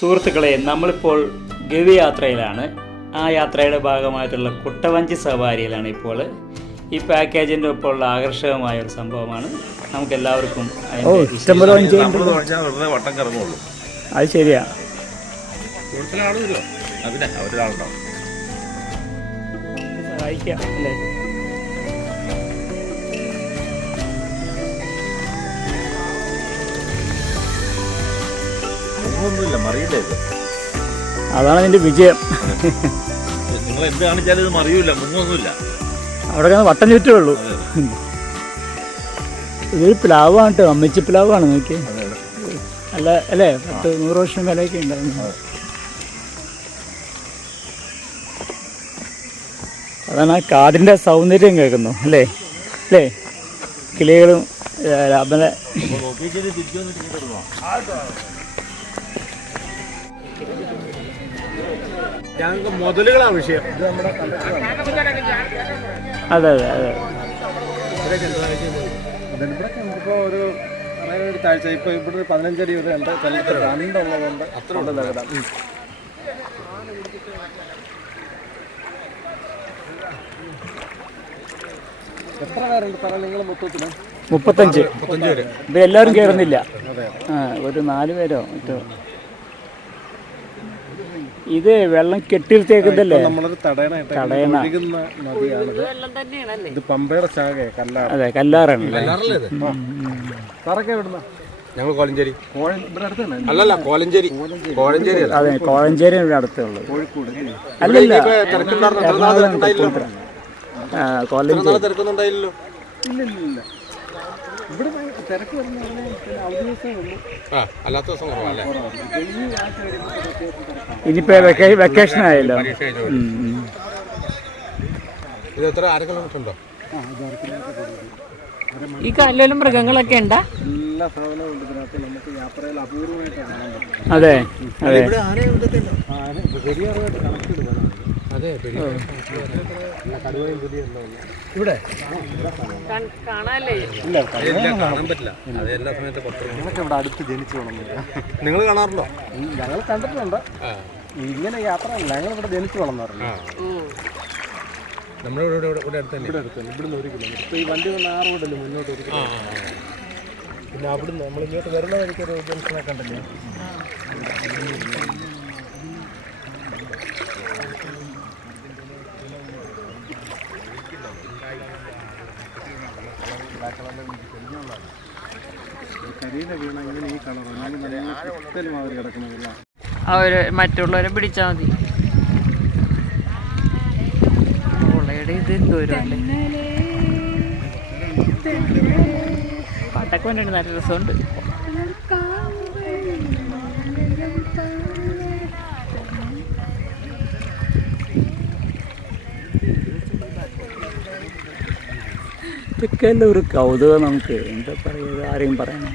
സുഹൃത്തുക്കളെ നമ്മളിപ്പോൾ ഗവി യാത്രയിലാണ് ആ യാത്രയുടെ ഭാഗമായിട്ടുള്ള കുട്ടവഞ്ചി സവാരിയിലാണ് ഇപ്പോൾ. ഈ പാക്കേജിന്റെ ഒപ്പമുള്ള ആകർഷകമായ ഒരു സംഭവമാണ് നമുക്ക് എല്ലാവർക്കും അത് ശരിയാ. സഹായിക്കാം അല്ലേ? ഒന്നുമില്ല മറിയില്ല ഇത്? അതാണ് അതിന്റെ വിജയം. നിങ്ങൾ എന്ത് കാണിച്ചാലും ഇത് മറിയൂല മുങ്ങൊന്നുമില്ല. അവിടെ വട്ടം ചുറ്റേ ഉള്ളൂ. ഇതൊരു പ്ലാവാണ് കേട്ടോ അമ്മച്ചി പ്ലാവാണ് നോക്കി അല്ല അല്ലേ? പത്ത് നൂറ് വർഷം വിലയൊക്കെ ഉണ്ടായിരുന്നു. അതാണ് ആ കാടിന്റെ സൗന്ദര്യം കേൾക്കുന്നു അല്ലേ? അല്ലേ? കിളികളും ഏ, ഞങ്ങൾക്ക് മുതലുകളാണ് വിഷയം. അതെ അതെ അതെ. ഇപ്പോൾ ഒരു പറയാൻ ഒരു താഴ്ച. ഇപ്പോൾ ഇവിടെ ഒരു പതിനഞ്ചടി ഒരു ഉണ്ട്. ചിലപ്പോൾ രണ്ടുള്ളതുകൊണ്ട് അത്ര ഉണ്ട് തകടാം എത്ര പേരുണ്ട് സാറേ നിങ്ങൾ മൊത്തത്തിൽ മുപ്പത്തഞ്ച്. ഇത് എല്ലാവരും കയറുന്നില്ല. ഒരു നാല് പേരോ മറ്റോ? ഇത് വെള്ളം കെട്ടിയിട്ടേക്കുന്നല്ലേ നമ്മളൊരു തടയണ. ഇത് പമ്പയുടെ അതെ കല്ലാറാണ്. സാറൊക്കെ എവിടുന്ന? ഞങ്ങൾ കോലഞ്ചേരി. അല്ലല്ല കോലഞ്ചേരി. കോലഞ്ചേരി. അതെ കോഴഞ്ചേരി ഇവിടെ അടുത്തുള്ളത് കോഴിക്കോട് അല്ലല്ല. ആ, കോഴഞ്ചേരി ഇല്ല ഇല്ല തിരക്ക് വരുന്ന പറഞ്ഞാൽ പിന്നെ അവധി ദിവസമേ ഉള്ളൂ ആ അല്ലാത്ത ദിവസം കുറവല്ലേ? ഈ ആഴ്ച വരുമ്പോൾ പ്രത്യേകിച്ച് തിരക്കാണ് ഇനിയിപ്പോ വെക്കേ വെക്കേഷൻ ആയല്ലോ ഉം, ഉം. ഇത് എത്ര അര കിലോമീറ്റർ ഉണ്ടോ? ഈ കാലിലും മൃഗങ്ങളൊക്കെ ഉണ്ടാ? എല്ലാ സാധനവും ഉണ്ട് ഇതിനകത്ത്. നമുക്ക് യാത്രയിൽ അപൂർവമായിട്ട് കാണാൻ പറ്റും. അതെ അതെ. ഇവിടെ ആന ഉണ്ടോ ആ അത്. ഇവിടെ? കാണാൻ പറ്റില്ല. അത് എല്ലാ സമയത്ത് പുറത്ത് ഞങ്ങളൊക്കെ ഇവിടെ അടുത്ത് ജനിച്ചു വളർന്നില്ല നിങ്ങൾ കാണാറുണ്ടോ? ഞങ്ങൾ കണ്ടിട്ടുണ്ട്. ഇങ്ങനെ യാത്ര ഞങ്ങൾ ഇവിടെ ജനിച്ചു വളർന്നവരല്ല. ആ. നമ്മുടെ ഇവിടെ ഇവിടെ ഇവിടെ അടുത്ത് ഇവിടെ അടുത്ത് ഇവിടുന്ന് ഒരു കിലോമീറ്റർ. ഇപ്പോൾ ഈ വണ്ടി വന്ന ആ റോഡല്ലേ മുന്നോട്ട് ഒരു പിന്നെ അവിടുന്ന് നമ്മൾ ഇങ്ങോട്ട് വരുന്ന വഴിക്ക് ഒരു ജംഗ്ഷനെ കണ്ടല്ലേ വീണ? ഇങ്ങനെ ഈ കളർ? അല്ലെങ്കിൽ നല്ല കിടക്കുന്നതല്ല അവർ മറ്റുള്ളവരെ പിടിച്ചാ മതി. ഉള്ളയുടെ ഇത് എന്തോരം പാട്ടൊക്കെ വേണ്ടിട്ട് നല്ല രസമുണ്ട്. ഇതൊക്കെ ഒരു കൗതുകം നമുക്ക്? എന്താ പറയുക? ആരെയും പറയണം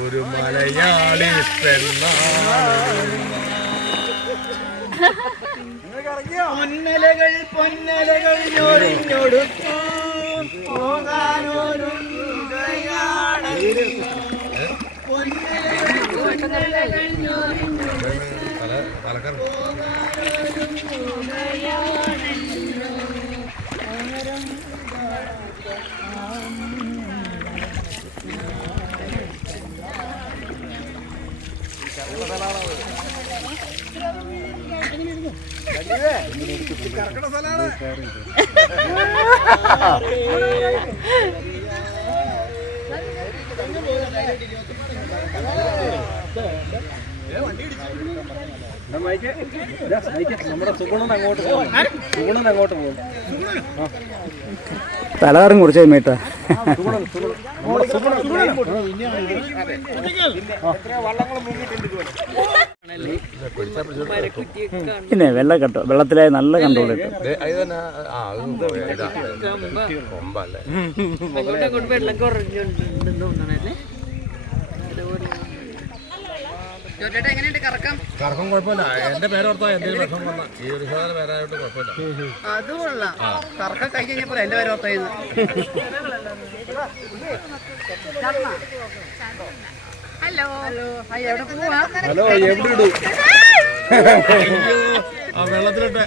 ഒരു മലയാളി പൊന്നലകൾ പൊന്നലകൾ ഞൊറിഞ്ഞൊടുക്കും പോകാനൊരു നമ്മുടെ സുഗുണൻ അങ്ങോട്ട് പോകും സുഗുണൻ അങ്ങോട്ട് പോകും ആ. തലകറും വള്ളങ്ങൾ കഴിയുമ്പോട്ടാ പിന്നെ വെള്ളം കട്ടോ വെള്ളത്തിലായി നല്ല കൺട്രോൾ കിട്ടും. കറക്കം? കുഴപ്പമില്ല. എന്റെ പേരോർത്താ എന്തെങ്കിലും പ്രശ്നം വന്ന. ഈ ഒരു ശതമാനം പേരായിട്ട് കുഴപ്പമില്ല. അത് കൊള്ളാം. കറക്കം കൈ കഴിഞ്ഞപ്പോൾ എന്റെ പേരോർത്തായിരുന്നു ഹലോ. ഹലോ എവിടെ പോവാ? ഹലോ എവിടെ ഇടും? ആ വെള്ളത്തിലിട്ട്.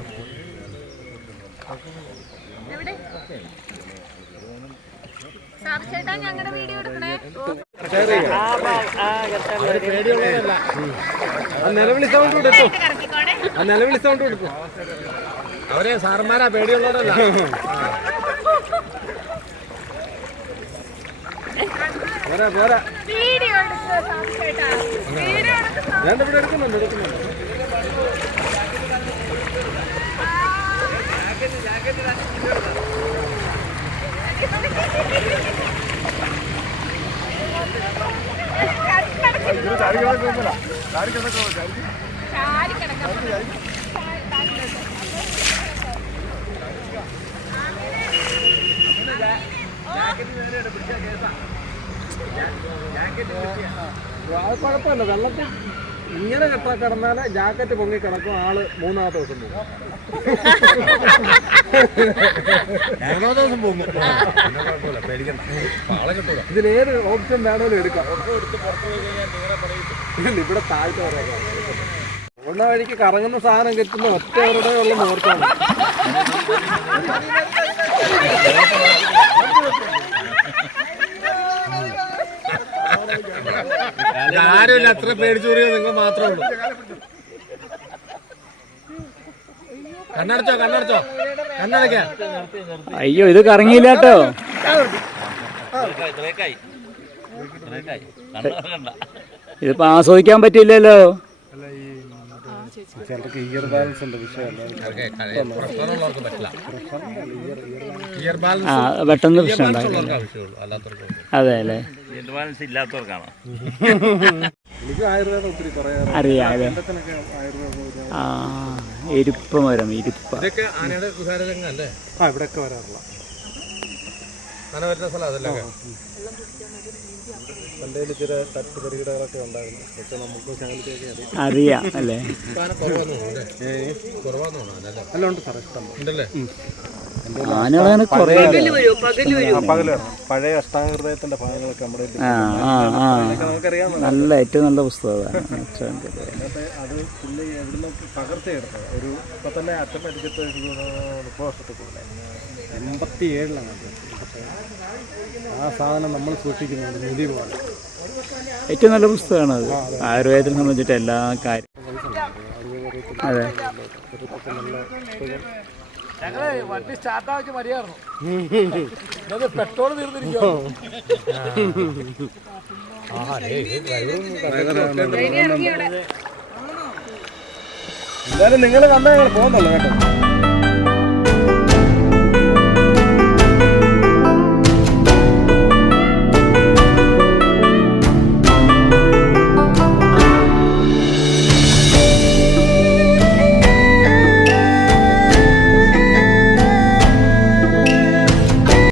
ചേട്ടാ ഞങ്ങളുടെ വീഡിയോ എടുക്കണേ. പേടിയുള്ളതല്ല ആ നിലവിളി സൗണ്ട് കൊടുക്കും ആ നിലവിളി സൗണ്ട് കൊടുക്കും അവരെ സാറന്മാരാ പേടിയുള്ളതല്ല പോരാ പോരാ. വീഡിയോ എടുക്കുക ചേട്ടാ. വീഡിയോ എടുക്കുക ഞാൻ ഇവിടെ എടുക്കുന്നുണ്ട് എടുക്കുന്നുണ്ട്. കുഴപ്പമില്ല വെള്ളത്തിൽ ഇങ്ങനെ എത്ര കിടന്നാൽ ജാക്കറ്റ് പൊങ്ങി കിടക്കും ആൾ മൂന്നാമത്തെ ദിവസം പോകും ദിവസം പോകും ഇതിലേത് ഓപ്ഷൻ വേണമെങ്കിലും എടുക്കാം ഇവിടെ താഴ്ച ഉള്ള വഴിക്ക് കറങ്ങുന്ന സാധനം കിട്ടുന്ന ഒറ്റവരുടെ ഉള്ള മുഹൂർത്തമാണ് ആരുമില്ല അത്ര പേടിച്ചൂറിയോ നിങ്ങൾ മാത്രമേ ഉള്ളൂ. കണ്ണടച്ചോ കണ്ണടച്ചോ. കണ്ണടക്ക അയ്യോ ഇത് കറങ്ങിയില്ല കേട്ടോ ഇതിപ്പോ ആസ്വദിക്കാൻ പറ്റില്ലല്ലോ ചിലർക്ക് ഇയർ ബാലൻസ് ഉണ്ട് വിഷയമല്ല പെട്ടെന്ന് പ്രശ്നം അതെ അല്ലേ? ബാലൻസ് ഇല്ലാത്തവർക്കാണോ. എനിക്ക് ആയുർവേദം ഒത്തിരി കുറേ അറിയാം അല്ലേ ഇടത്തിനൊക്കെ ആയുർവേദം ആ ഇരിപ്പ മരം ഇരിപ്പ ഇവിടെയൊക്കെ വരാറുള്ള. സ്ഥലം അതല്ലേ ചില ഉണ്ടായിരുന്നു. പക്ഷെ നമുക്ക് ശകലത്തേക്ക് അറിയാം. അല്ലേ? ഇപ്പൊ ആന കുറവാന്ന് തോന്നുന്നു അല്ലേ? കുറവാന്ന് തോന്നുന്നു ഉണ്ട് സാറേ ഉണ്ടല്ലേ? ആനകളങ്ങനെ കുറേ പഴയ അഷ്ടാഹൃദയത്തിന്റെ ഭാഗങ്ങളൊക്കെ നമ്മുടെ ആ ആ ആ. നല്ല ഏറ്റവും നല്ല പുസ്തകമാണ്. അത് പുള്ളി എവിടുന്ന് പകർത്തിയെടുത്തത് ഒരു ഇപ്പൊ തന്നെ അറ്റം അടിച്ചിട്ട് ഒരു മുപ്പത് വർഷത്തെ കൂടുതൽ എൺപത്തി ഏഴിലാണ് ആ സാധനം നമ്മൾ സൂക്ഷിക്കുന്നത് നിധി പോലെ. ഏറ്റവും നല്ല പുസ്തകമാണ് അത്. ആയുർവേദത്തിനെ സംബന്ധിച്ചിട്ട് എല്ലാ കാര്യം അതെ. ഞങ്ങളെ വണ്ടി സ്റ്റാർട്ടാക്കി മതിയായിരുന്നു പെട്രോൾ തീർന്നിരിക്കും എന്തായാലും നിങ്ങൾ കണ്ടാൽ ഞങ്ങൾ പോകുന്നുള്ളൂ കേട്ടോ